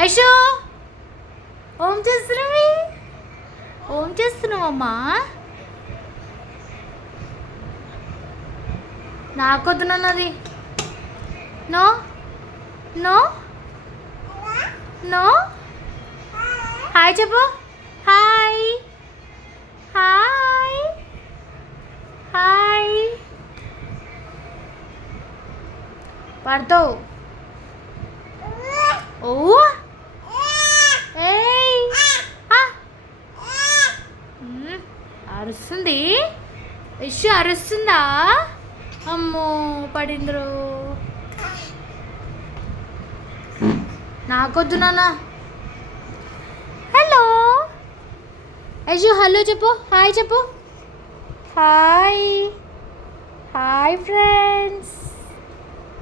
యశో ఓం చేస్తున్నావి ఓం చేస్తున్నావమ్మా. నాకొద్దునన్నది. No no no. హాయ్ చెప్పు. Hi hi hi. పడతావు. ఓ ఏయ్ అరుస్తుంది. యశు అరుస్తుందా? అమ్మో పడింద్రు. నాకొద్దు నాన్న. హలో యశు హలో చెప్పు. హాయ్ చెప్పు. Hi hi friends.